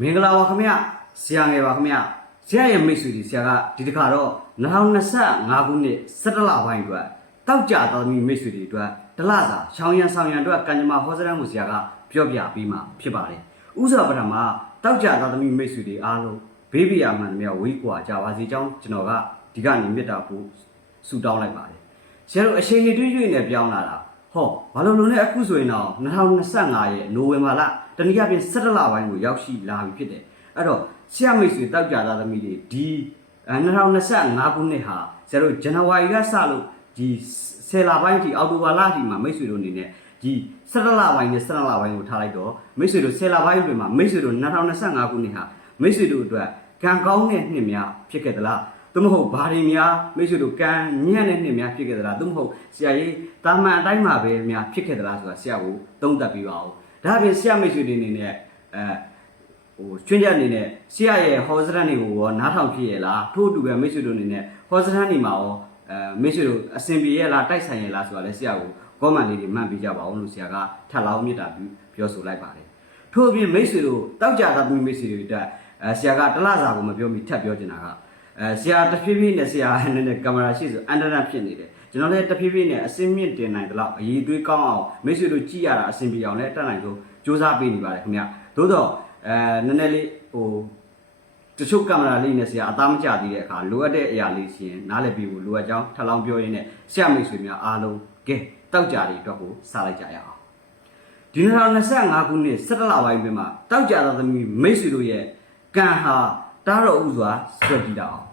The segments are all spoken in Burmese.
မင်္ဂလာပါခင်ဗျဆရာငယ်ပါခင်ဗျဆရာရဲ့မိတ်ဆွေဒီဆရာကဒီတစ်ခါတော့2025ခုနှစ်17လပိုင်းအတွက်တောက်ကြတော်သမီမိတ်ဆွေတွေအတွက်တလစာရှောင်းရံဆောင်ရံအတွက်ကံကြမ္မာဟောစရမ်းမှုဆရာကပြောပြပေးမှာဖြစ်ပါတယ်ဥစွာပထမတောက်ကြတော်သမီမိတ်ဆွေတွေအားလုံးဘေးဘီယာမှန်မြဝေးကွာကြပါစေကြောင်းကျွန်တော်ကဒီကနေမေတ္တာပို့ဆုတောင်းလိုက်ပါတယ်ဆရာတို့အချိန်ကြီးတွေ့တွေ့နဲ့ပြောင်းလာတာ ဟောဘာလို့လို့လဲအခုဆိုရင်တော့2025ရဲ့နိုဝင်ဘာလတနည်းအားဖြင့်17လပိုင်းကိုရောက်ရှိလာပြီဖြစ်တယ်အဲ့တော့ဆရာမိတ်ဆွေတောက်ကြသားသမီးတွေဒီအဲ2025ခုနှစ်ဟာဆရာတို့ဇန်နဝါရီလစလို့ဒီ10လပိုင်းထိအောက်တိုဘာလထိမှာမိတ်ဆွေတို့အနေနဲ့ဒီ17လပိုင်းနဲ့17လပိုင်းကိုထားလိုက်တော့မိတ်ဆွေတို့10လပိုင်းအတွင်းမှာမိတ်ဆွေတို့2025ခုနှစ်ဟာမိတ်ဆွေတို့အတွက်ကံကောင်းတဲ့နှစ်များဖြစ်ခဲ့သလား သို့မဟုတ်ဘာတွေများမိတ်ဆွေတို့ကံညံ့တဲ့နှစ်များဖြစ်ခဲ့သလားသို့မဟုတ်ဆရာကြီးတာမန်အတိုင်းမှာပဲများဖြစ်ခဲ့သလားဆိုတာဆရာကိုသုံးသပ်ပြပါဦးဒါအပြင်ဆရာမိတ်ဆွေတွေအနေနဲ့အဲဟိုကျွင်းချက်အနေနဲ့ဆရာရဲ့ဟောစရန်တွေကိုရောနားထောင်ဖြစ်ရလားထို့အတူပဲမိတ်ဆွေတို့အနေနဲ့ဟောစရန်တွေမှာရောအဲမိတ်ဆွေတို့အစဉ်ပြေရလားတိုက်ဆိုင်ရလားဆိုတာလည်းဆရာကိုကောမန်လေးတွေမှတ်ပေးကြပါဦးလို့ဆရာကထပ်လောင်းမြစ်တာပြုပြောဆိုလိုက်ပါတယ်ထို့အပြင်မိတ်ဆွေတို့တောက်ကြတာမှုမိတ်ဆွေတွေအတွက်အဲဆရာကတလစာကိုမပြောမိထပ်ပြောချင်တာက အဲဆရာတဖြည်းဖြည်းနဲ့ဆရာနည်းနည်းကင်မရာရှိဆိုအန်တရဖြစ်နေတယ်ကျွန်တော်လည်းတဖြည်းဖြည်းနဲ့အစင်းမြင့်တင်နိုင်တယ်လို့အရေးတွေးကောင်းအောင်မိတ်ဆွေတို့ကြည့်ရတာအဆင်ပြေအောင်လည်းတက်နိုင်ဆုံးစူးစမ်းပေးနေပါတယ်ခင်ဗျသို့တော့အဲနည်းနည်းလေးဟိုတချို့ကင်မရာလေးနဲ့ဆရာအသားမကျသေးတဲ့အခါလိုအပ်တဲ့အရာလေးရှိရင်နားလည်ပြီးဖို့လိုအပ်ကြောင်းထပ်လောင်းပြောရင်းနဲ့ဆရာမိတ်ဆွေများအားလုံးကဲတောက်ကြတွေအတွက်ကိုစားလိုက်ကြရအောင်ဒီ2025ခုနှစ်17လပိုင်းပြင်မှာတောက်ကြသောသမီးမိတ်ဆွေတို့ရဲ့ကံဟာ တားတော်ဥစွာဆွဲကြည့်တာအောင်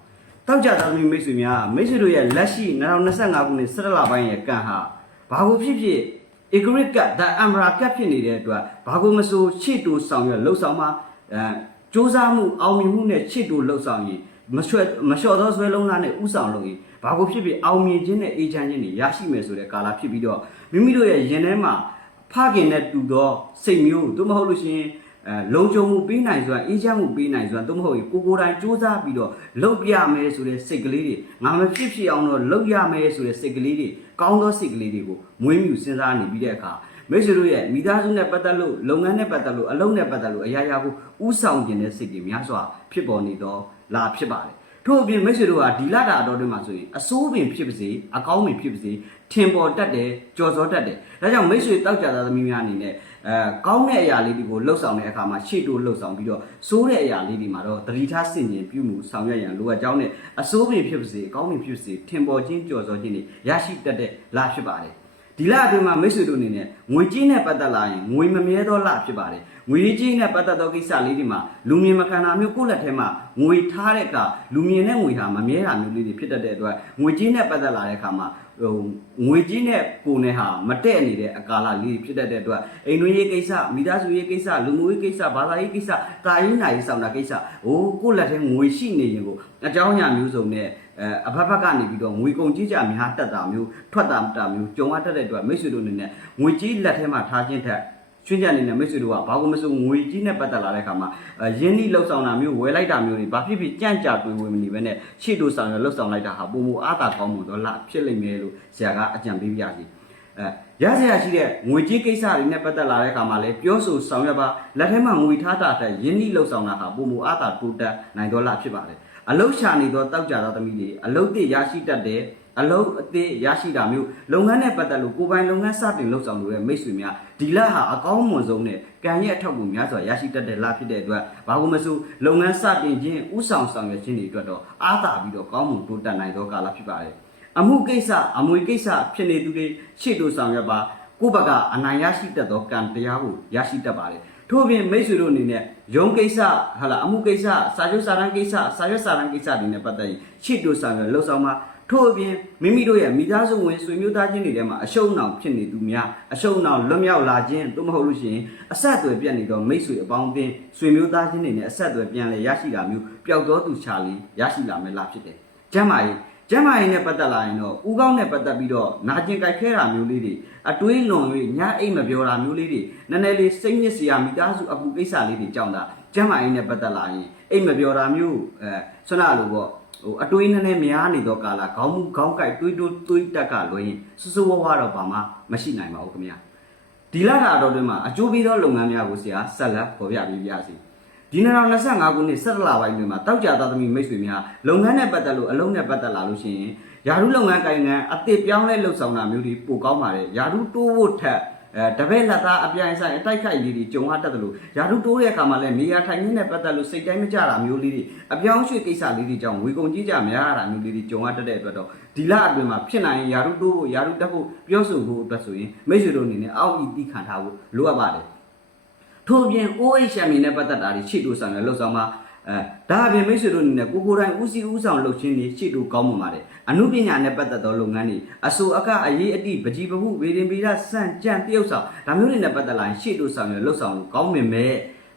တောက်ကြသားသမီးမိတ်ဆွေများမိတ်ဆွေတို့ရဲ့လက်ရှိ2025ခုနှစ်17လပိုင်းရဲ့ကံဟာဘာကိုဖြစ်ဖြစ် Igrit က the Amra ကတ်ဖြစ်နေတဲ့အတွက်ဘာကိုမဆိုချစ်တူဆောင်ရလှုပ်ဆောင်မှာအဲစ조사မှုအောင်မြင်မှုနဲ့ချစ်တူလှုပ်ဆောင်ရင်မလျှော့မလျှော့သောဆွဲလုံးသားနဲ့ဥဆောင်လုပ်ရင်ဘာကိုဖြစ်ဖြစ်အောင်မြင်ခြင်းနဲ့အေးချမ်းခြင်းတွေရရှိမယ်ဆိုတဲ့ကာလဖြစ်ပြီးတော့မိမိတို့ရဲ့ရင်ထဲမှာဖခင်နဲ့တူသောစိတ်မျိုးသို့မဟုတ်လို့ရှိရင် အဲလုံခြုံမှုပေးနိုင်စွာအေးချမ်းမှုပေးနိုင်စွာသို့မဟုတ်ရင်ကိုကိုယ်တိုင်စူးစမ်းပြီးတော့လုပ်ပြမယ်ဆိုတဲ့စိတ်ကလေးတွေငါမဖြစ်ဖြစ်အောင်တော့လုပ်ရမယ်ဆိုတဲ့စိတ်ကလေးတွေကောင်းသောစိတ်ကလေးတွေကိုမွေးမြူစဉ်းစားနေပြီးတဲ့အခါမိတ်ဆွေတို့ရဲ့မိသားစုနဲ့ပတ်သက်လို့လုပ်ငန်းနဲ့ပတ်သက်လို့အလုပ်နဲ့ပတ်သက်လို့အရာရာကိုဥဆောင်ခြင်းတဲ့စိတ်တွေများစွာဖြစ်ပေါ်နေတော့လာဖြစ်ပါတယ် ထို့အပြင်မိတ်ဆွေတို့ကဒီလတာအတော်တွင်မှာဆိုရင်အစိုးပင်ဖြစ်ပါစေအကောင်းပင်ဖြစ်ပါစေထင်ပေါ်တတ်တယ်ကြော်စောတတ်တယ်ဒါကြောင့်မိတ်ဆွေတောက်ကြတာသမီးများအနေနဲ့အဲကောင်းတဲ့အရာလေးတွေကိုလှုပ်ဆောင်တဲ့အခါမှာရှေ့တိုးလှုပ်ဆောင်ပြီးတော့စိုးတဲ့အရာလေးတွေမှာတော့တတိထားစင်ကျင်ပြုမှုဆောင်ရွက်ရန်လိုအပ်ကြောင်းနဲ့အစိုးပင်ဖြစ်ပါစေအကောင်းပင်ဖြစ်ပါစေထင်ပေါ်ခြင်းကြော်စောခြင်းတွေရရှိတတ်တဲ့လဖြစ်ပါတယ်ဒီလအတွင်းမှာမိတ်ဆွေတို့အနေနဲ့ငွေကြေးနဲ့ပတ်သက်လာရင်ငွေမမြဲသောလဖြစ်ပါတယ်ငွေကြေးနဲ့ပတ်သက်သောကိစ္စလေးတွေမှာလူမြင်မခံတာမျိုးကိုယ့်လက်ထဲမှာငွေထားတဲ့အခါလူမြင်တဲ့ငွေဟာမမြဲတာမျိုးလေးတွေဖြစ်တတ်တဲ့အတွက်ငွေကြေးနဲ့ပတ်သက်လာတဲ့အခါမှာဟိုငွေကြေးနဲ့ကိုယ်နဲ့ဟာမတည့်နေတဲ့အကာလလေးဖြစ်တတ်တဲ့အတွက်အိမ်တွင်းရေးကိစ္စမိသားစုရေးကိစ္စလူမှုရေးကိစ္စဘာသာရေးကိစ္စတာရေးနာရေးဆောင်တာကိစ္စဟိုကိုယ့်လက်ထဲငွေရှိနေရင်ကိုအကြောင်းအရာမျိုးစုံနဲ့အဲအဖက်ဖက်ကနေပြီးတော့ငွေကုန်ကြီးကြများတက်တာမျိုးထွက်တာတာမျိုးကြုံရတတ်တဲ့အတွက်မိတ်ဆွေတို့အနေနဲ့ငွေကြီးလက်ထဲမှာထားခြင်းထက် chuyên ကြအနေနဲ့မိတ်ဆွေတို့ကဘာလို့မဆိုငွေကြီးနဲ့ပတ်သက်လာတဲ့အခါမှာအဲရင်းနှီးလှုပ်ဆောင်တာမျိုးဝယ်လိုက်တာမျိုးတွေဘာဖြစ်ဖြစ်ကြန့်ကြာတွေးဝင်မနေဘဲနဲ့ရှေ့တို့ဆောင်ရလှုပ်ဆောင်လိုက်တာဟာပုံမအားတာကောင်းမှုတော့လာဖြစ်လိမ့်မယ်လို့ဆရာကအကြံပေးပြစီအဲရစရာရှိတဲ့ငွေကြီးကိစ္စတွေနဲ့ပတ်သက်လာတဲ့အခါမှာလည်းပြောဆိုဆောင်ရွက်ပါလက်ထဲမှာငွေထားတာတဲ့ရင်းနှီးလှုပ်ဆောင်တာဟာပုံမအားတာတိုးတက်နိုင်တော့လာဖြစ်ပါတယ်အလုတ်ရှာနေသောတောက်ကြသောသမီးတွေအလုတ်တစ်ရရှိတတ်တဲ့ အလုံးအသေးရရှိတာမျိုးလုပ်ငန်းနဲ့ပတ်သက်လို့ကိုယ်ပိုင်လုပ်ငန်းစတင်လုပ်ဆောင်လို့ရမိတ်ဆွေများဒီလဟာအကောင်းမွန်ဆုံးနဲ့ကံရဲ့အထောက်အကူများစွာရရှိတတ်တဲ့လဖြစ်တဲ့အတွက်ဘာလို့မဆိုလုပ်ငန်းစတင်ခြင်းဥဆောင်ဆောင်ရွက်ခြင်းတွေအတွက်တော့အားသာပြီးတော့ကောင်းမွန်တိုးတက်နိုင်သောကာလဖြစ်ပါတယ်အမှုကိစ္စအမွေကိစ္စဖြစ်နေသူတွေရှေ့တို့ဆောင်ရွက်ပါကိုယ့်ဘက်ကအနိုင်ရရှိတတ်သောကံတရားကိုရရှိတတ်ပါတယ်ထို့ပြင်မိတ်ဆွေတို့အနေနဲ့ရုံးကိစ္စဟာလာအမှုကိစ္စစာချုပ်စာတမ်းကိစ္စစာရွက်စာတမ်းကိစ္စတွေနဲ့ပတ်သက်ရင်ရှေ့တို့ဆောင်ရွက်လှုပ်ဆောင်မှာ ထို့အပြင်မိမိတို့ရဲ့မိသားစုဝင်ဆွေမျိုးသားချင်းတွေထဲမှာအရှုံးအနောင်ဖြစ်နေသူများအရှုံးအနောင်လွတ်မြောက်လာခြင်းသို့မဟုတ်လို့ရှိရင်အဆက်အသွယ်ပြတ်နေတော့မိတ်ဆွေအပေါင်းအသင်းဆွေမျိုးသားချင်းတွေနဲ့အဆက်အသွယ်ပြန်လဲရရှိတာမျိုးပျောက်သောသူချာလီရရှိလာမယ်လားဖြစ်တယ်။ကျမ်းမာရေးကျမ်းမာရေးနဲ့ပတ်သက်လာရင်တော့ဥကောင်းနဲ့ပတ်သက်ပြီးတော့နာကျင်ကြိုက်ခဲတာမျိုးလေးတွေအတွေးလွန်၍ညအိတ်မပြောတာမျိုးလေးတွေနည်းနည်းလေးစိတ်ညစ်စရာမိသားစုအပူကိစ္စလေးတွေကြောင့်တာကျမ်းမာရေးနဲ့ပတ်သက်လာရင်အိတ်မပြောတာမျိုးအဲဆွမ်းနာလိုပေါ့ ဟိုအတွေးနည်းနည်းများနေတော့ကာလာခေါင်းမူခေါင်းကိုက်တွေးတိုးတွေးတက်ကလွှဲရင်စစဝဝတော့ဘာမှမရှိနိုင်ပါဘူးခင်ဗျာဒီလတာတော်တွင်မှာအကျိုးပေးသောလုပ်ငန်းများကိုဆရာဆက်လက်ဖော်ပြပေးပါစီဒီ2025ခုနှစ်17လပိုင်းတွင်မှာတောက်ကြသားသမီးမိတ်ဆွေများလုပ်ငန်းနဲ့ပတ်သက်လို့အလုံးနဲ့ပတ်သက်လာလို့ရှိရင်ယာရုလုပ်ငန်းကိုင်ငံအသစ်ပြောင်းလဲလှုပ်ဆောင်တာမျိုးတွေပိုကောင်းပါတယ်ယာရုတိုးဖို့ထက် အဲတပည့်လက်သားအပြိုင်ဆိုင်အတိုက်ခိုက်လေးတွေကြုံရတတ်တယ်လို့ယာရုတိုးတဲ့အခါမှာလည်းနေရာထိုင်ရင်းနဲ့ပတ်သက်လို့စိတ်တိုင်းမကြတာမျိုးလေးတွေအပြောင်းရွှေ့ကိစ္စလေးတွေကြောင့်ဝေကုန်ကြီးကြများရတာမျိုးလေးတွေကြုံရတတ်တဲ့အတွက်တော့ဒီလအတွင်းမှာဖြစ်နိုင်ရင်ယာရုတိုးဖို့ယာရုတက်ဖို့ပြောဆိုဖို့အတွက်ဆိုရင်မိတ်ဆွေတို့အနေနဲ့အောက်ဤတိခံထားဖို့လိုအပ်ပါတယ်ထို့အပြင် OHM နဲ့ပတ်သက်တာတွေရှေ့တိုးဆောင်ရလှုပ်ဆောင်မှာ အဲဒါအပြင်မိတ်ဆွေတို့အနေနဲ့ကိုကိုယ်တိုင်ဦးစီးဦးဆောင်လှုပ်ခြင်းတွေရှေ့တိုးကောင်းမှပါတယ်အမှုပညာနဲ့ပတ်သက်သောလုပ်ငန်းတွေအဆိုအကအရေးအတိပကြီးပမှုဝေရင်ပီရစန့်ကြံတရုပ်ဆောင်ဒါမျိုးတွေနဲ့ပတ်သက်လာရင်ရှေ့တိုးဆောင်ရလှုပ်ဆောင်လို့ကောင်းမြင်မဲ့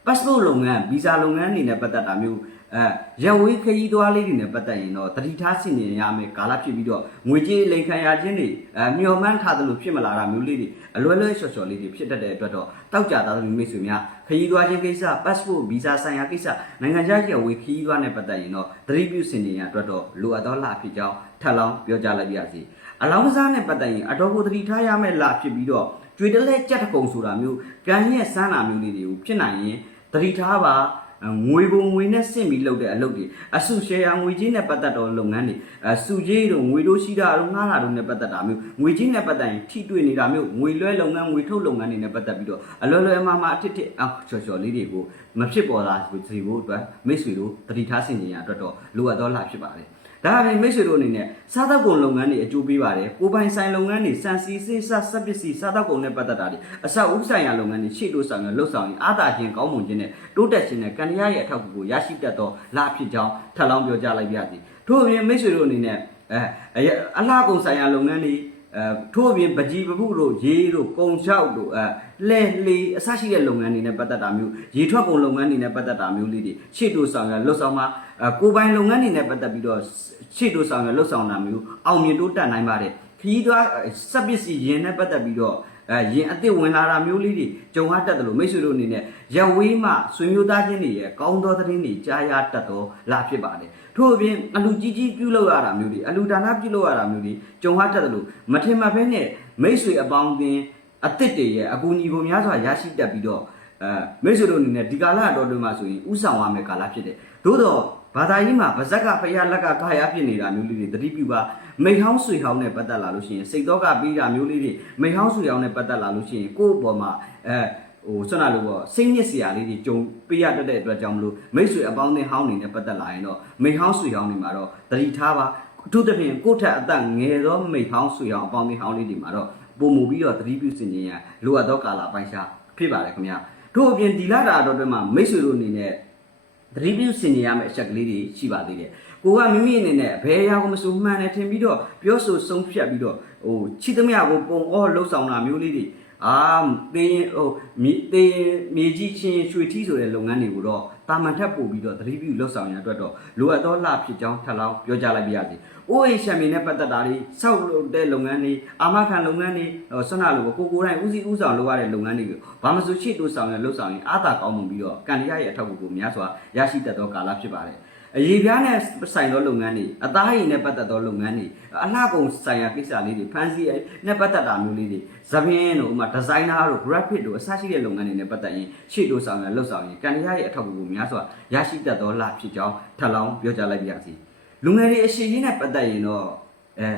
passport လုပ်ငန်းဗီဇာလုပ်ငန်းတွေနဲ့ပတ်သက်တာမျိုး အဲရဝေးခရီးသွားလေးတွေနဲ့ပတ်သက်ရင်တော့တတိထားစီနေရမယ်ကာလဖြစ်ပြီးတော့ငွေကြေးလိမ်ခံရခြင်းတွေအဲမျှော်မှန်းထားသလိုဖြစ်မလာတာမျိုးလေးတွေအလွယ်လွယ်လျှော်လျှော်လေးတွေဖြစ်တတ်တဲ့အတွက်တော့တောက်ကြသားသမီးမိတ်ဆွေများခရီးသွားခြင်းကိစ္စ passport visa ဆိုင်ရာကိစ္စနိုင်ငံခြားရဝေးခရီးသွားနဲ့ပတ်သက်ရင်တော့သတိပြုစီနေရအတွက်တော့လိုအပ်သောလဖြစ်ကြောင်းထပ်လောင်းပြောကြားလိုက်ပါရစေအလောင်းကစားနဲ့ပတ်သက်ရင်အတော်ကိုသတိထားရမယ့်လဖြစ်ပြီးတော့ကျွေတလဲကြက်တကုံဆိုတာမျိုးကံရဲ့စမ်းတာမျိုးလေးတွေကိုဖြစ်နိုင်ရင်သတိထားပါ ငွေပုံငွေနဲ့ဆင့်ပြီးလုပ်တဲ့အလုပ်တွေအစုရှယ်ယာငွေကြေးနဲ့ပတ်သက်တော့လုပ်ငန်းတွေအစုကြီးတို့ငွေတို့ရှိတာတို့ငှားတာတို့နဲ့ပတ်သက်တာမျိုးငွေကြေးနဲ့ပတ်သက်ရင်ထိတွေ့နေတာမျိုးငွေလွှဲလုပ်ငန်းငွေထုတ်လုပ်ငန်းတွေနဲ့ပတ်သက်ပြီးတော့အလွယ်လွယ်အမှားမှာအထစ်ထစ်အောက်ချော်ချော်လေးတွေကိုမဖြစ်ပေါ်လာစေဖို့အတွက်မိတ်ဆွေတို့တတိထားဆင်ခြင်ရအတွက်တော့လိုအပ်သောလာဖြစ်ပါတယ် ဒါအပြင်မိတ်ဆွေတို့အနေနဲ့စားသောက်ကုန်လုပ်ငန်းတွေအကျိုးပေးပါတယ်ကိုပိုင်ဆိုင်လုပ်ငန်းတွေစံစီစေးစစက်ပစ္စည်းစားသောက်ကုန်နဲ့ပတ်သက်တာတွေအဆောက်အဦဆိုင်ရာလုပ်ငန်းတွေရှေ့တိုးဆောင်ရလှုပ်ဆောင်ရင်အားသာခြင်းကောင်းမွန်ခြင်းနဲ့တိုးတက်ခြင်းနဲ့ကံတရားရဲ့အထောက်အကူကိုရရှိတတ်သောလာဖြစ်ကြောင်းထပ်လောင်းပြောကြားလိုက်ပါရစေထို့အပြင်မိတ်ဆွေတို့အနေနဲ့အဲအလှကုန်ဆိုင်ရာလုပ်ငန်းတွေအဲထို့အပြင်ပကြီးပပုတို့ရေတို့ကုံချောက်တို့အဲ လဲလေအစရှိတဲ့လုပ်ငန်းတွေနဲ့ပတ်သက်တာမျိုးရေထွက်ကုန်လုပ်ငန်းတွေနဲ့ပတ်သက်တာမျိုးလေးတွေရှေ့တိုးဆောင်ရလှုပ်ဆောင်မှာအဲကိုပိုင်လုပ်ငန်းတွေနဲ့ပတ်သက်ပြီးတော့ရှေ့တိုးဆောင်ရလှုပ်ဆောင်တာမျိုးအောင်မြင်တိုးတက်နိုင်ပါတယ်ခရီးသွားစက်ပစ္စည်းရင်နဲ့ပတ်သက်ပြီးတော့အဲရင်အစ်စ်ဝင်လာတာမျိုးလေးတွေကြုံရတတ်တယ်လို့မိတ်ဆွေတို့အနေနဲ့ရဝေးမှဆွေမျိုးသားချင်းတွေရဲ့ကောင်းသောသတင်းတွေကြားရတတ်တော့လာဖြစ်ပါတယ်ထို့အပြင်အလူကြီးကြီးပြုလုပ်ရတာမျိုးတွေအလူဒါနပြုလုပ်ရတာမျိုးတွေကြုံရတတ်တယ်လို့မထင်မှတ်ဘဲနဲ့မိတ်ဆွေအပေါင်းအသင်း အစ်စ်တွေရဲ့အကူအညီကိုများစွာရရှိတတ်ပြီးတော့အဲမိတ်ဆွေတို့အနေနဲ့ဒီကာလအတော်တွင်မှာဆိုရင်ဥဆောင်ရမယ့်ကာလဖြစ်တယ်သို့တော့ဘာသာရေးမှာဗဇက်ကဖယားလက်ကခါရဖြစ်နေတာမျိုးလေးတွေတတိပြုပါမိဟောင်းဆွေဟောင်းနဲ့ပတ်သက်လာလို့ရှိရင်စိတ်တော့ကပြီးတာမျိုးလေးတွေမိဟောင်းဆွေဟောင်းနဲ့ပတ်သက်လာလို့ရှိရင်ကိုယ့်အပေါ်မှာအဲဟိုဆွမ်းနာလို့ပေါ့စိတ်ညစ်စရာလေးတွေကြုံပေးရတတ်တဲ့အတွက်ကြောင့်မလို့မိတ်ဆွေအပေါင်းအသင်းဟောင်းနေနဲ့ပတ်သက်လာရင်တော့မိဟောင်းဆွေဟောင်းတွေမှာတော့တတိထားပါအထူးသဖြင့်ကိုယ့်ထက်အသက်ငယ်သောမိဟောင်းဆွေဟောင်းအပေါင်းအသင်းဟောင်းလေးတွေမှာတော့ ပုံမူပြီးတော့တတိပြုစင်ခြင်းရလိုအပ်သောကာလပိုင်းခြားဖြစ်ပါတယ်ခင်ဗျာတို့အပြင်ဒီလာတာတော့တွင်မှာမိတ်ဆွေတို့အနေနဲ့သတိပြုစင်နေရမယ့်အချက်ကလေးတွေရှိပါသေးတယ်။ကိုကမိမိအနေနဲ့ဘယ်အရာကိုမဆိုမှန်တယ်ထင်ပြီးတော့ပြောဆိုဆုံးဖြတ်ပြီးတော့ဟိုချစ်သမျှကိုပုံအောလှုပ်ဆောင်တာမျိုးလေးတွေအာတင်းရင်ဟိုမြေတင်းမြေကြီးချင်းရွှေထီးဆိုတဲ့လုပ်ငန်းတွေကိုတော့ တာမန်ထက်ပို့ပြီးတော့သတိပြုလှုပ်ဆောင်ရအတွက်တော့လိုအပ်သောလှဖြစ်ကြောင်းထပ်လောင်းပြောကြားလိုက်ပါရစေ။အိုးအိမ်ရှမ်မီနဲ့ပတ်သက်တာတွေစောက်လုပ်တဲ့လုပ်ငန်းတွေအာမခံလုပ်ငန်းတွေဟိုဆွမ်းနာလိုကိုကိုတိုင်းဦးစီးဦးဆောင်လုပ်ရတဲ့လုပ်ငန်းတွေကိုဘာမှဆိုချစ်တူဆောင်ရလှုပ်ဆောင်ရင်အားသာကောင်းမှုပြီးတော့ကံတရားရဲ့အထောက်အကူကိုများစွာရရှိတတ်သောကာလဖြစ်ပါတယ်။ အရေးပြားနဲ့ဆိုင်သောလုပ်ငန်းတွေအသားရည်နဲ့ပတ်သက်သောလုပ်ငန်းတွေအလှကုန်ဆိုင်ရာကိစ္စလေးတွေဖန်စီနဲ့ပတ်သက်တာမျိုးလေးတွေသပင်းတို့ဥမာဒီဇိုင်နာတို့ graphic တို့အစရှိတဲ့လုပ်ငန်းတွေနဲ့ပတ်သက်ရင်ရှေ့တို့ဆောင်ရလှုပ်ဆောင်ရင်ကံတရားရဲ့အထောက်အကူကိုများစွာရရှိတတ်သောလဖြစ်ကြောင်းထပ်လောင်းပြောကြားလိုက်ပါရစေလူငယ်တွေအရှိကြီးနဲ့ပတ်သက်ရင်တော့အဲ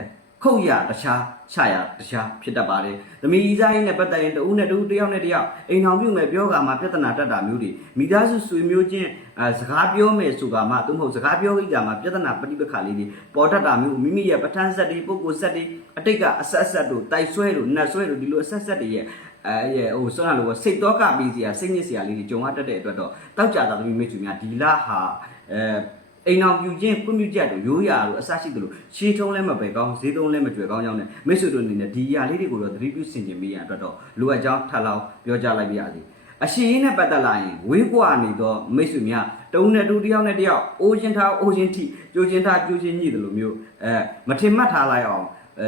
ခုတ်ရတခြားချရတခြားဖြစ်တတ်ပါတယ်။သမီးဤစားရေးနဲ့ပတ်သက်ရင်တဦးနဲ့တဦးတယောက်နဲ့တယောက်အိမ်ထောင်ပြုမယ်ပြောကမှပြဿနာတက်တာမျိုးတွေမိသားစုဆွေမျိုးချင်းအဲစကားပြောမယ်ဆိုကမှသူမဟုတ်စကားပြောကြတာမှပြဿနာပဋိပက္ခလေးတွေပေါ်တတ်တာမျိုးမိမိရဲ့ပဋ္ဌာန်းဆက်တွေပုဂ္ဂိုလ်ဆက်တွေအတိတ်ကအဆက်အဆက်တို့တိုက်ဆွဲတို့နှက်ဆွဲတို့ဒီလိုအဆက်ဆက်တွေရဲ့အဲရဲ့ဟိုဆွမ်းလာလို့စိတ်တော့ကပြီးစရာစိတ်ညစ်စရာလေးတွေကြုံရတတ်တဲ့အတွက်တော့တောက်ကြတာသမီးမိတ်ဆွေများဒီလဟာအဲ အိမ်အောင်ပြူချင်းခွင့်ပြုချက်တို့ရိုးရာတို့အစရှိသလိုရှေးထုံးလည်းမပဲကောင်းဈေးထုံးလည်းမကျွယ်ကောင်းကြောင်းနဲ့မိတ်ဆွေတို့အနေနဲ့ဒီຢာလေးတွေကိုတော့သတိပြုဆင်ခြင်ပေးရအတွက်တော့လိုအပ်ကြောင်းထပ်လောင်းပြောကြားလိုက်ပါရစေအရှိရင်နဲ့ပတ်သက်လာရင်ဝေးကွာနေတော့မိတ်ဆွေများတုံးနဲ့တူတယောက်နဲ့တယောက်အိုးချင်းထားအိုးချင်းထိကြိုးချင်းထားကြိုးချင်းညှိတယ်လို့မျိုးအဲမထင်မှတ်ထားလိုက်အောင်အဲ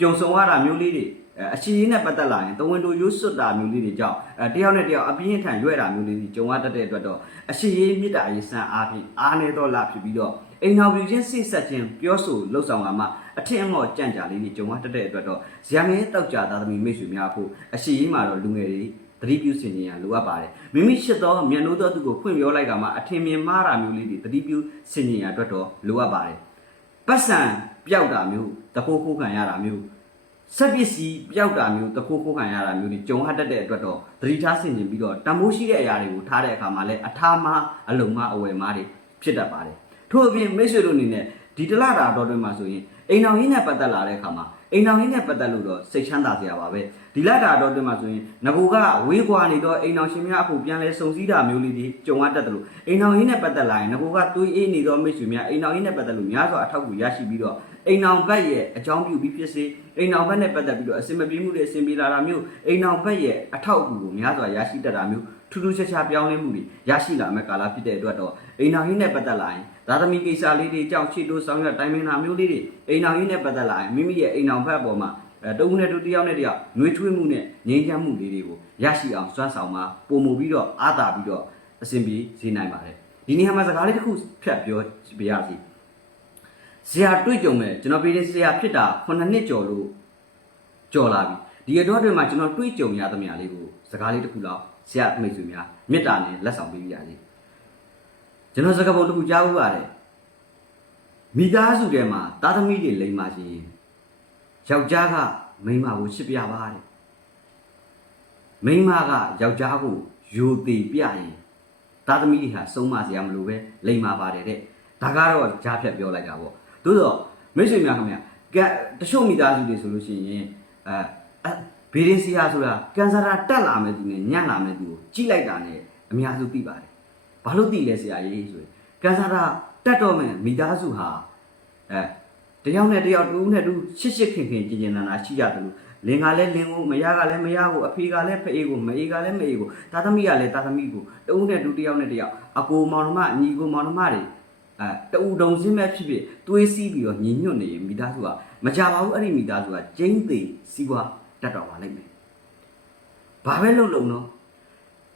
ကြုံဆုံရတာမျိုးလေးတွေအရှိရင်နဲ့ပတ်သက်လာရင်တဝန်တို့ရိုးစွတ်တာမျိုးလေးတွေကြောင့်အဲတယောက်နဲ့တယောက်အပြင်းထန်ရွဲ့တာမျိုးလေးတွေကြုံရတတ်တဲ့အတွက်တော့အရှိရင်မြစ်တာရေးစံအားဖြင့်အားနေတော့လာဖြစ်ပြီးတော့အိမ်တော်ပြူချင်းစိတ်ဆက်ခြင်းပြောဆိုလှုပ်ဆောင်လာမှအထင်အငေါ့ကြံ့ကြာလေးတွေကြုံရတတ်တဲ့အတွက်တော့ဇာငယ်တောက်ကြသားသမီးမိတ်ဆွေများဖို့အရှိရင်မှာတော့လူငယ်တွေသတိပြုဆင်ခြင်ရလိုအပ်ပါတယ်မိမိရှိသောမျက်နှိုးသောသူကိုဖွင့်ပြောလိုက်ကမှအထင်မြင်မှားတာမျိုးလေးတွေသတိပြုဆင်ခြင်ရအတွက်တော့လိုအပ်ပါတယ်ပတ်စံ ပျောက်တာမျိုးတခိုးခိုးခံရတာမျိုးဆက်ပစ္စည်းပျောက်တာမျိုးတခိုးခိုးခံရတာမျိုးတွေကြုံရတတ်တဲ့အတွက်တော့သတိထားဆင်ခြင်ပြီးတော့တမိုးရှိတဲ့အရာတွေကိုထားတဲ့အခါမှာလည်းအထာမအလုံမအဝယ်မတွေဖြစ်တတ်ပါတယ်ထို့အပြင်မိတ်ဆွေတို့အနေနဲ့ဒီတလတာတော်တွင်မှာဆိုရင်အိမ်တော်ရင်းနဲ့ပတ်သက်လာတဲ့အခါမှာ အိမ်တော်ရင်းနဲ့ပတ်သက်လို့တော့စိတ်ချမ်းသာစရာပါပဲဒီလတာတော်တွင်မှာဆိုရင်ငကိုကဝေးကွာနေတော့အိမ်တော်ရှင်များအခုပြန်လဲစုံစည်းတာမျိုးလေးတွေကြုံရတတ်တယ်လို့အိမ်တော်ရင်းနဲ့ပတ်သက်လာရင်ငကိုကတွေးအေးနေတော့မိတ်ဆွေများအိမ်တော်ရင်းနဲ့ပတ်သက်လို့များစွာအထောက်အကူရရှိပြီးတော့အိမ်တော်ဘက်ရဲ့အကြောင်းပြုပြီးဖြစ်စေအိမ်တော်ဘက်နဲ့ပတ်သက်ပြီးတော့အစင်မပြေမှုတွေအစင်ပြေလာတာမျိုးအိမ်တော်ဘက်ရဲ့အထောက်အကူကိုများစွာရရှိတတ်တာမျိုး ထူးထူးခြားခြားပြောင်းလဲမှုတွေရရှိလာမဲ့ကာလဖြစ်တဲ့အတွက်တော့အိမ်တော်ရင်းနဲ့ပတ်သက်လာရင်သာသမီကိစ္စလေးတွေကြောင့်ချစ်တို့ဆောင်ရတိုင်းမင်းနာမျိုးလေးတွေအိမ်တော်ရင်းနဲ့ပတ်သက်လာရင်မိမိရဲ့အိမ်တော်ဘက်ပေါ်မှာအဲတဦးနဲ့တူတစ်ယောက်နဲ့တစ်ယောက်နှွေးထွေးမှုနဲ့ငြိမ်းချမ်းမှုလေးတွေကိုရရှိအောင်စွမ်းဆောင်မှာပုံမူပြီးတော့အားတာပြီးတော့အစဉ်ပြေစေနိုင်ပါတယ်ဒီနေရာမှာစကားလေးတစ်ခုဖြတ်ပြောပြရစီဆရာတွေ့ကြုံမဲ့ကျွန်တော်ပြည်ဆရာဖြစ်တာ9နှစ်ကျော်လို့ကျော်လာပြီဒီအတော့တွေမှာကျွန်တော်တွေ့ကြုံရသမျှလေးကိုစကားလေးတစ်ခုလောက် ဆရာအမိတ်ဆွေများမေတ္တာနဲ့လက်ဆောင်ပေးပြရစီကျွန်တော်စကားပုံတစ်ခုကြားဥပါတယ်မိသားစုထဲမှာသားသမီးတွေလိမ့်ပါချင်းယောက်ျားကမိန်းမကိုချစ်ပြပါတဲ့မိန်းမကယောက်ျားကိုယိုသေးပြရင်သားသမီးတွေဟာစုံမစရာမလိုပဲလိမ့်ပါပါတယ်တဲ့ဒါကတော့ကြားဖြတ်ပြောလိုက်တာပေါ့သို့တော့မိတ်ဆွေများခင်ဗျာကတချို့မိသားစုတွေဆိုလို့ရှိရင်အဲ ဘေးရင်စီယာဆိုတာကန်ဆာတာတက်လာမယ်သူနဲ့ညံ့လာမယ်သူကိုကြိလိုက်တာနဲ့အများစုသိပါတယ်ဘာလို့သိလဲဆရာကြီးဆိုရင်ကန်ဆာတာတက်တော့မယ်မိသားစုဟာအဲတယောက်နဲ့တယောက်တူနဲ့တူချစ်ချစ်ခင်ခင်ကြင်ကြင်နာနာရှိရတယ်လို့လင်ကလည်းလင်ကိုမရကလည်းမရကိုအဖေကလည်းဖေကိုမအေးကလည်းမအေးကိုတာသမီးကလည်းတာသမီးကိုတူနဲ့တူတယောက်နဲ့တယောက်အကိုမောင်နှမညီကိုမောင်နှမတွေအဲတူတုံစင်းမဲ့ဖြစ်ဖြစ်တွေးစီးပြီးတော့ညီညွတ်နေရင်မိသားစုကမကြပါဘူးအဲ့ဒီမိသားစုကကျင်းသေးစီးပွား တတ်တော်ပါလိမ့်မယ်ဘာပဲလုပ်လို့နော်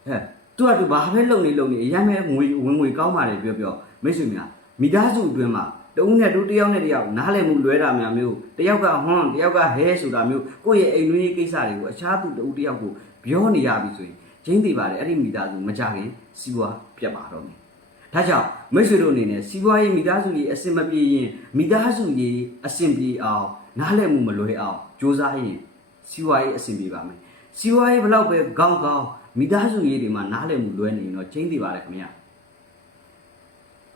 ဟဲ့သူကသူဘာပဲလုပ်နေလုပ်နေအရင်မဲ့ငွေဝင်ငွေကောင်းပါလေပြောပြောမိတ်ဆွေများမိသားစုအတွင်းမှာတုံးနဲ့တူတယောက်နဲ့တယောက်နားလည်မှုလွဲတာများမျိုးတယောက်ကဟွန်းတယောက်ကဟဲဆိုတာမျိုးကိုယ့်ရဲ့အိမ်တွင်းကိစ္စတွေကိုအခြားသူတူတယောက်ကိုပြောနေရပြီဆိုရင်ကျင်းသေးပါလေအဲ့ဒီမိသားစုမကြခင်စီးပွားပြတ်ပါတော့မယ်ဒါကြောင့်မိတ်ဆွေတို့အနေနဲ့စီးပွားရေးမိသားစုရေးအဆင်မပြေရင်မိသားစုရေးအဆင်ပြေအောင်နားလည်မှုမလွဲအောင်စ조사ရင် စီးပွားရေးအဆင်ပြေပါမယ်စီးပွားရေးဘလောက်ပဲကောင်းကောင်းမိသားစုရေးတွေမှာနားလည်မှုလွဲနေရင်တော့ကျင်းသေးပါလေခင်ဗျာ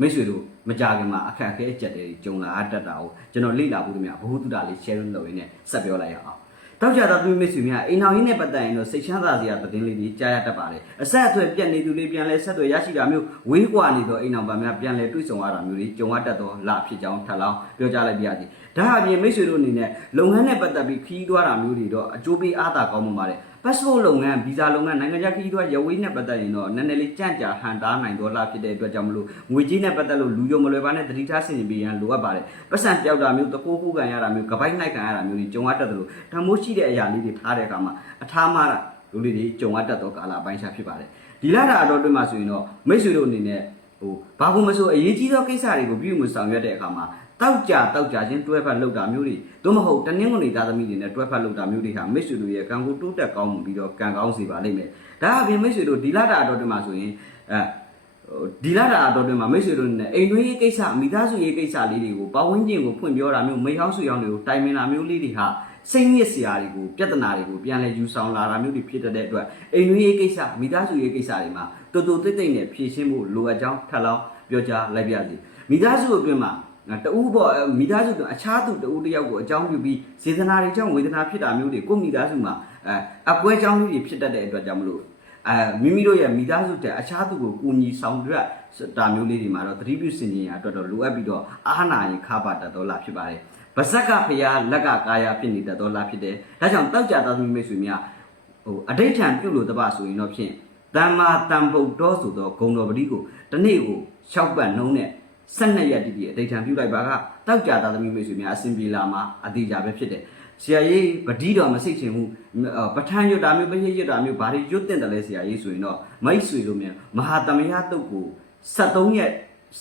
မိတ်ဆွေတို့မကြခင်မှာအခက်အခဲအကျက်တွေကြုံလာတတ်တာကိုကျွန်တော်လေ့လာဖို့တည်းများဘ ഹു တုတလေး share လုပ်ရင်းနဲ့ဆက်ပြောလိုက်ရအောင် တောက်ကြတော့ပြည်မိတ်ဆွေများအိမ်အောင်ရင်းနဲ့ပတ်သက်ရင်တော့စိတ်ချမ်းသာစရာသတင်းလေးတွေကြားရတတ်ပါတယ်အဆက်အသွယ်ပြတ်နေသူလေးပြန်လဲဆက်သွယ်ရရှိတာမျိုးဝေးကွာနေတော့အိမ်အောင်ပါများပြန်လဲတွေ့ဆုံရတာမျိုးတွေကြုံရတတ်တော့လာဖြစ်ကြောင်းထပ်လောင်းပြောကြားလိုက်ပါရစေဒါအပြင်မိတ်ဆွေတို့အနေနဲ့လုပ်ငန်းနဲ့ပတ်သက်ပြီးခီးသွားတာမျိုးတွေတော့အကျိုးပေးအားသာကောင်းမှပါတယ် passport လုပ်ငန်း visa လုပ်ငန်းနိုင်ငံခြားခရီးသွားရဝေးနဲ့ပတ်သက်ရင်တော့နည်းနည်းလေးကြန့်ကြာဟန်တားနိုင်တော့လားဖြစ်တဲ့အတွက်ကြောင့်မလို့ငွေကြေးနဲ့ပတ်သက်လို့လူယုံမလွယ်ပါနဲ့တတိထားဆင်ခြင်ပေးရန်လိုအပ်ပါတယ်ပတ်စံပြောက်တာမျိုးတကိုးကိုးကန်ရတာမျိုးကပိုက်နိုင်ကန်ရတာမျိုးတွေကြုံရတတ်တယ်လို့တမိုးရှိတဲ့အရာလေးတွေထားတဲ့အခါမှာအထားမှားတာလူလေးတွေကြုံရတတ်တော့ကာလပိုင်းခြားဖြစ်ပါတယ်ဒီလာတာအတော့တွင်မှာဆိုရင်တော့မိတ်ဆွေတို့အနေနဲ့ဟိုဘာဘူးမဆိုအရေးကြီးသောကိစ္စတွေကိုပြုမှုဆောင်ရွက်တဲ့အခါမှာ တောက်ကြတောက်ကြချင်းတွဲဖက်လောက်တာမျိုးတွေသို့မဟုတ်တနင်္ဂနွေသားသမီးတွေနဲ့တွဲဖက်လောက်တာမျိုးတွေဟာမိတ်ဆွေတို့ရဲ့ကံကိုတိုးတက်ကောင်းမှုပြီးတော့ကံကောင်းစေပါလိမ့်မယ်ဒါအပြင်မိတ်ဆွေတို့ဒီလာတာအတော်တွင်မှာဆိုရင်အဲဟိုဒီလာတာအတော်တွင်မှာမိတ်ဆွေတို့နဲ့အိမ်တွင်းရေးကိစ္စမိသားစုရေးကိစ္စလေးတွေကိုပဝန်းကျင်ကိုဖွင့်ပြောတာမျိုးမိဟောင်းဆွေဟောင်းတွေကိုတိုင်ပင်တာမျိုးလေးတွေဟာစိတ်ညစ်စရာတွေကိုပြဿနာတွေကိုပြန်လဲယူဆောင်လာတာမျိုးတွေဖြစ်တဲ့အတွက်အိမ်တွင်းရေးကိစ္စမိသားစုရေးကိစ္စတွေမှာတူတူတိတ်တိတ်နဲ့ဖြည့်ရှင်းဖို့လိုအပ်ကြောင်းထပ်လောင်းပြောကြားလိုက်ပါရစေမိသားစုအတွင်းမှာ တူပေါ့မိသားစုကအခြားသူတူတယောက်ကိုအကြောင်းပြုပြီးစေတနာတွေကြောင့်ဝေဒနာဖြစ်တာမျိုးတွေကိုမိသားစုမှာအဲအပွဲကြောင်းလေးတွေဖြစ်တတ်တဲ့အတွက်ကြောင့်မလို့အဲမိမိတို့ရဲ့မိသားစုတဲ့အခြားသူကိုကူညီဆောင်ရွက်တာမျိုးလေးတွေမှာတော့သတိပြုစင်ကြင်ရအတွက်တော့လိုအပ်ပြီးတော့အာနာရင်ခါပါတတ်တော့လာဖြစ်ပါတယ်ဗဇက်ကဖျားလက်ကကာယဖြစ်နေတတ်တော့လာဖြစ်တယ်ဒါကြောင့်တောက်ကြသားသမီးမိတ်ဆွေများဟိုအဋိဋ္ဌံပြုလို့တပဆိုရင်တော့ဖြင့်တမ္မာတံပုတ်တော်ဆိုတော့ဂုံတော်ပတိကိုတနေ့ကို၆ပတ်နှုံးနဲ့ 12ရက်တည်းတည်းအဋိဋ္ဌံပြုလိုက်ပါကတောက်ကြသားသမီးမိတ်ဆွေများအစဉ်ပြေလာမှာအသေးကြပဲဖြစ်တယ်ဆရာကြီးဗတိတော်မစိတ်ချင်ဘူးပဋ္ဌာန်းရွတ်တာမျိုးပရိရွတ်တာမျိုးဘာတွေရွတ်တင်တယ်လဲဆရာကြီးဆိုရင်တော့မိတ်ဆွေလိုမြန်မဟာတမယတုတ်ကို73ရက်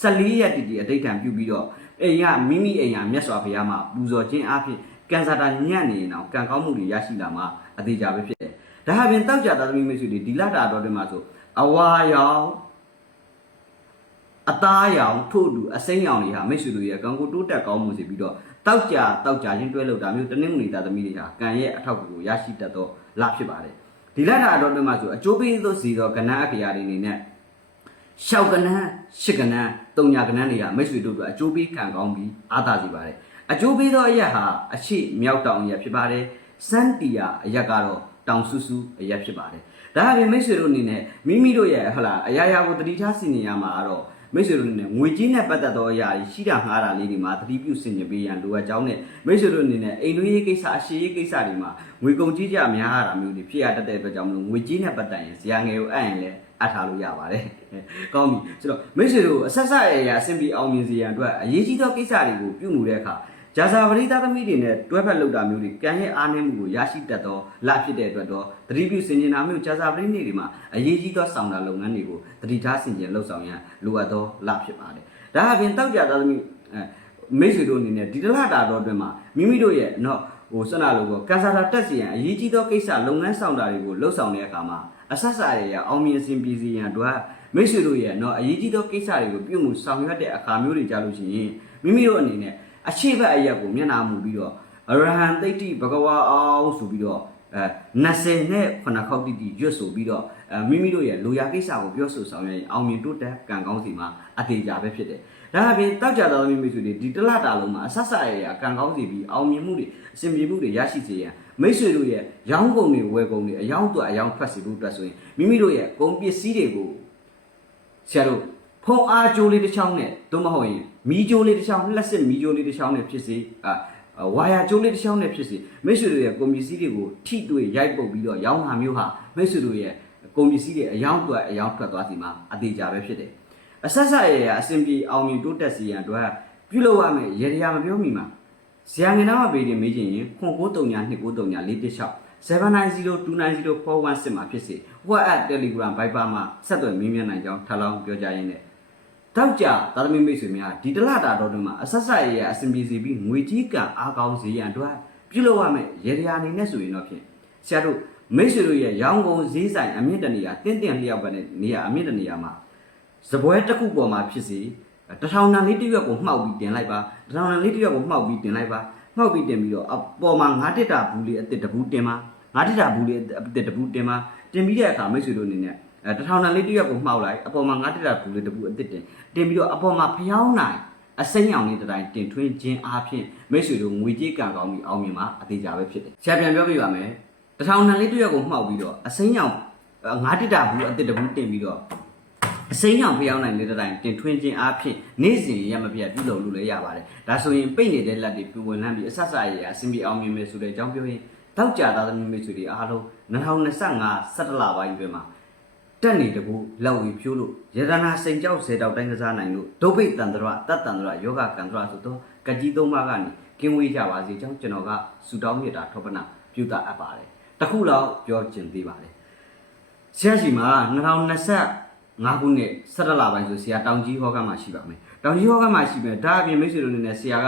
14ရက်တည်းတည်းအဋိဋ္ဌံပြုပြီးတော့အိမ်ကမိမိအိမ်ကမြတ်စွာဘုရားမှာပူဇော်ခြင်းအဖြစ်ကန်စာတာညံ့နေရင်တော့ကံကောင်းမှုတွေရရှိလာမှာအသေးကြပဲဖြစ်တယ်။ဒဒါဟာပြင်တောက်ကြသားသမီးမိတ်ဆွေတွေဒီလတာတော်တွေမှာဆိုအဝါရောင် အသားရောင်ထို့တူအစိမ်းရောင်တွေဟာမိတ်ဆွေတို့ရဲ့ကံကိုတိုးတက်ကောင်းမှုစီပြီးတော့တောက်ကြတောက်ကြချင်းတွဲလို့တာမျိုးတနင်္ဂနွေသားသမီးတွေဟာကံရဲ့အထောက်အကူကိုရရှိတတ်တော့လဖြစ်ပါတယ်ဒီလတာတော်တွေမှာဆိုအကျိုးပေးသောစီတော့ကဏ္ဍအခရာတွေအနေနဲ့ရှောက်ကနန်းရှစ်ကနန်းတုံညာကနန်းတွေကမိတ်ဆွေတို့ကအကျိုးပေးခံကောင်းပြီးအားသာစေပါတယ်အကျိုးပေးသောအရက်ဟာအရှိမြောက်တောင်အရက်ဖြစ်ပါတယ်စန်တီယာအရက်ကတော့တောင်ဆူဆူအရက်ဖြစ်ပါတယ်ဒါအပြင်မိတ်ဆွေတို့အနေနဲ့မိမိတို့ရဲ့ဟလာအရာရာကိုတတိထားစီနေရမှာကတော့ မိတ်ဆွေတို့အနေနဲ့ငွေကြီးနဲ့ပတ်သက်သောအရာတွေရှိတာငှားတာလေးတွေမှာတတိပြုဆင်ခြင်ပေးရန်လိုအပ်ကြောင်းနဲ့မိတ်ဆွေတို့အနေနဲ့အိမ်တွင်းရေးကိစ္စအရှိရေးကိစ္စတွေမှာငွေကုန်ကြီးကြများရတာမျိုးတွေဖြစ်ရတတ်တဲ့အတွက်ကြောင့်မလို့ငွေကြီးနဲ့ပတ်သက်ရင်ဇာငယ်ကိုအပ်ရင်လည်းအပ်ထားလို့ရပါတယ်။ကောင်းပြီဆိုတော့မိတ်ဆွေတို့အဆက်ဆက်အရာအဆင်ပြေအောင်မြင်စေရန်အတွက်အရေးကြီးသောကိစ္စတွေကိုပြုမှုတဲ့အခါ ဂျာဇာပရိသသမီးတွေနဲ့တွဲဖက်လုပ်တာမျိုးတွေကံရဲ့အားနည်းမှုကိုရရှိတတ်သောလဖြစ်တဲ့အတွက်တော့သတိပြုဆင်ခြင်တာမျိုးဂျာဇာပရိနေတွေမှာအရေးကြီးသောဆောင်တာလုပ်ငန်းတွေကိုသတိထားဆင်ခြင်လှုပ်ဆောင်ရန်လိုအပ်သောလဖြစ်ပါတယ်။ဒါအပြင်တောက်ကြသားသမီးအဲမိတ်ဆွေတို့အနေနဲ့ဒီတလတာတော့အတွင်းမှာမိမိတို့ရဲ့နော်ဟိုစနလို့ကကန်ဆာတာတက်စီရန်အရေးကြီးသောကိစ္စလုပ်ငန်းဆောင်တာတွေကိုလှုပ်ဆောင်တဲ့အခါမှာအဆက်ဆက်ရရအောင်မြင်စင်ပြည်စီရန်တို့မိတ်ဆွေတို့ရဲ့နော်အရေးကြီးသောကိစ္စတွေကိုပြုမှုဆောင်ရွက်တဲ့အခါမျိုးတွေကြလို့ရှိရင်မိမိတို့အနေနဲ့ အခြေဘက်အရက်ကိုမျက်နှာမူပြီးတော့အရဟံတိတ်တိဘဂဝါအောင်ဆိုပြီးတော့အဲ20နဲ့9ခေါက်တိတိရွတ်ဆိုပြီးတော့အဲမိမိတို့ရဲ့လိုရာကိစ္စကိုပြောဆိုဆောင်ရွက်ရင်အောင်မြင်တိုးတက်ကံကောင်းစီမှာအသေးကြပဲဖြစ်တယ်။ဒါအပြင်တောက်ကြတော်မိမိဆွေတွေဒီတလတာလုံးမှာအဆက်ဆက်ရရကံကောင်းစီပြီးအောင်မြင်မှုတွေအစဉ်ပြေမှုတွေရရှိစေရန်မိတ်ဆွေတို့ရဲ့ရောင်းကုန်တွေဝယ်ကုန်တွေအယောင်းတော့အယောင်းထွက်စီဖို့အတွက်ဆိုရင်မိမိတို့ရဲ့ကုန်ပစ္စည်းတွေကိုဆရာတို့ဖုံအားကြိုးလေးတစ်ချောင်းနဲ့သို့မဟုတ်ရင် မီးကြိုးလေးတစ်ချောင်းလက်စစ်မီးကြိုးလေးတစ်ချောင်းနဲ့ဖြစ်စေအာဝါယာကြိုးလေးတစ်ချောင်းနဲ့ဖြစ်စေမိတ်ဆွေတို့ရဲ့ကုန်ပစ္စည်းတွေကိုထိတွေ့ရိုက်ပုတ်ပြီးတော့ရောင်းတာမျိုးဟာမိတ်ဆွေတို့ရဲ့ကုန်ပစ္စည်းတွေအယောင်းတော့အယောင်းထွက်သွားစီမှာအသေးကြပဲဖြစ်တယ်အဆက်ဆက်ရရအစဉ်ပြေအောင်မြင်တိုးတက်စီရန်အတွက်ပြုလုပ်ရမယ်ရေရာမပြောမိမှာဇာငင်နာမပေးတယ်မေးချင်ရင်ခွန်939 239 416 790290416မှာဖြစ်စေ WhatsApp Telegram Viber မှာဆက်သွယ်မေးမြန်းနိုင်ကြောင်းထပ်လောင်းပြောကြရင်းနဲ့ တောက်ကြသာသမီမိတ်ဆွေများဒီတလတာတော်တွင်မှာအဆက်ဆက်ရရအစဉ်ပြေစီပြီးငွေကြီးကံအားကောင်းစေရန်အတွက်ပြုလုပ်ရမယ်ရေရာအနေနဲ့ဆိုရင်တော့ဖြင့်ဆရာတို့မိတ်ဆွေတို့ရဲ့ရောင်းကုန်ဈေးဆိုင်အမြင့်တနေရာတင်းတင်းလျောက်ပဲနဲ့နေရာအမြင့်တနေရာမှာစပွဲတစ်ခုပေါ်မှာဖြစ်စေတထောင်တန်လေးတစ်ရွက်ကိုမှောက်ပြီးတင်လိုက်ပါတထောင်တန်လေးတစ်ရွက်ကိုမှောက်ပြီးတင်လိုက်ပါမှောက်ပြီးတင်ပြီးတော့အပေါ်မှာငါးတစ်တာဘူးလေးအစ်စ်တဘူးတင်ပါငါးတစ်တာဘူးလေးအစ်စ်တဘူးတင်ပါတင်ပြီးတဲ့အခါမိတ်ဆွေတို့အနေနဲ့ အဲတထောင်တန်လေးတစ်ရွက်ကိုမှောက်လိုက်အပေါ်မှာငါးတစ်တာဘူးလေးတဘူးအစ်စ်တင်တင်ပြီးတော့အပေါ်မှာဖျောင်းနိုင်အစိမ်းရောင်လေးတစ်တိုင်းတင်ထွင်းခြင်းအားဖြင့်မိတ်ဆွေတို့ငွေကြေးကံကောင်းပြီးအောင်မြင်မှာအသေးကြပဲဖြစ်တယ်ဆရာပြန်ပြောပြပါမယ်တထောင်တန်လေးတစ်ရွက်ကိုမှောက်ပြီးတော့အစိမ်းရောင်ငါးတစ်တာဘူးအစ်စ်တဘူးတင်ပြီးတော့အစိမ်းရောင်ဖျောင်းနိုင်တဲ့တိုင်းတင်ထွင်းခြင်းအားဖြင့်နေ့စဉ်ရမပြတ်ပြုလုပ်လို့လည်းရပါတယ်။ဒါဆိုရင်ပိတ်နေတဲ့လက်တွေပြဝင်လန်းပြီးအဆက်ဆက်ရရအစဉ်ပြေအောင်မြင်မယ်ဆိုတဲ့အကြောင်းပြောရင်တောက်ကြသားသမီးမိတ်ဆွေတွေအားလုံး2025 17လပိုင်းအတွင်းမှာ တက်နေတကူလက်ဝေဖြိုးလို့ယတနာစိန်ကြောက်စေတောက်တိုင်းကစားနိုင်လို့ဒုဗိတ်တန္တရတတ်တန္တရယောဂကန္တရဆိုတော့ကကြီးသုံးပါးကနေကင်းဝေးကြပါစေကြောင်းကျွန်တော်ကဆူတောင်းမြတ်တာထောပနာပြုတာအပ်ပါတယ်။တခုလောက်ပြောကျင်သေးပါတယ်။ဆရာရှိမှာ2020ငါးခုနှစ်17လပိုင်းဆိုဆရာတောင်ကြီးဟောကမှာရှိပါမယ်။တောင်ကြီးဟောကမှာရှိမယ်။ဒါအပြင်မိတ်ဆွေတို့အနေနဲ့ဆရာက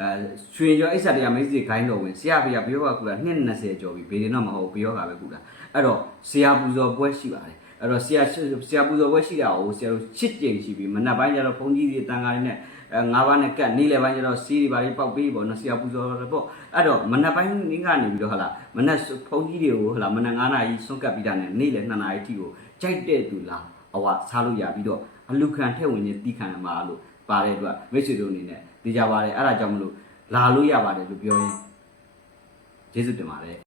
အဲရွှေကျော်အိဆာတရားမိတ်ဆွေခိုင်းတော်ဝင်ဆရာဖေကဘယောကကူတာ220ကျော်ပြီဘေးရင်တော့မဟုတ်ဘယောကပဲကူတာ။အဲ့တော့ဆရာပူဇော်ပွဲရှိပါတယ်။ အဲ့တော့ဆရာဆရာပူဇော်ပွဲရှိတာကိုဆရာတို့ချစ်ကြိမ်ရှိပြီမနက်ပိုင်းကျတော့ဘုန်းကြီးတွေတန်ခါတွေနဲ့အဲငါးပါးနဲ့ကတ်နေ့လယ်ပိုင်းကျတော့စီးတွေပါလေးပေါက်ပေးပေါ့နော်ဆရာပူဇော်တယ်ပေါ့အဲ့တော့မနက်ပိုင်းနင်းကနေပြီးတော့ဟလာမနက်ဘုန်းကြီးတွေကိုဟလာမနက်9နာရီဆွန့်ကပ်ပြီးတာနဲ့နေ့လယ်2နာရီထိကိုကြိုက်တဲ့သူလားအဝစားလို့ရပြီးတော့အလူခံထည့်ဝင်ခြင်းတီးခံရမှာလို့ပါတဲ့အတွက်မိတ်ဆွေတို့အနေနဲ့သိကြပါတယ်အဲ့ဒါကြောင့်မလို့လာလို့ရပါတယ်လို့ပြောရင်ကျေးဇူးတင်ပါတယ်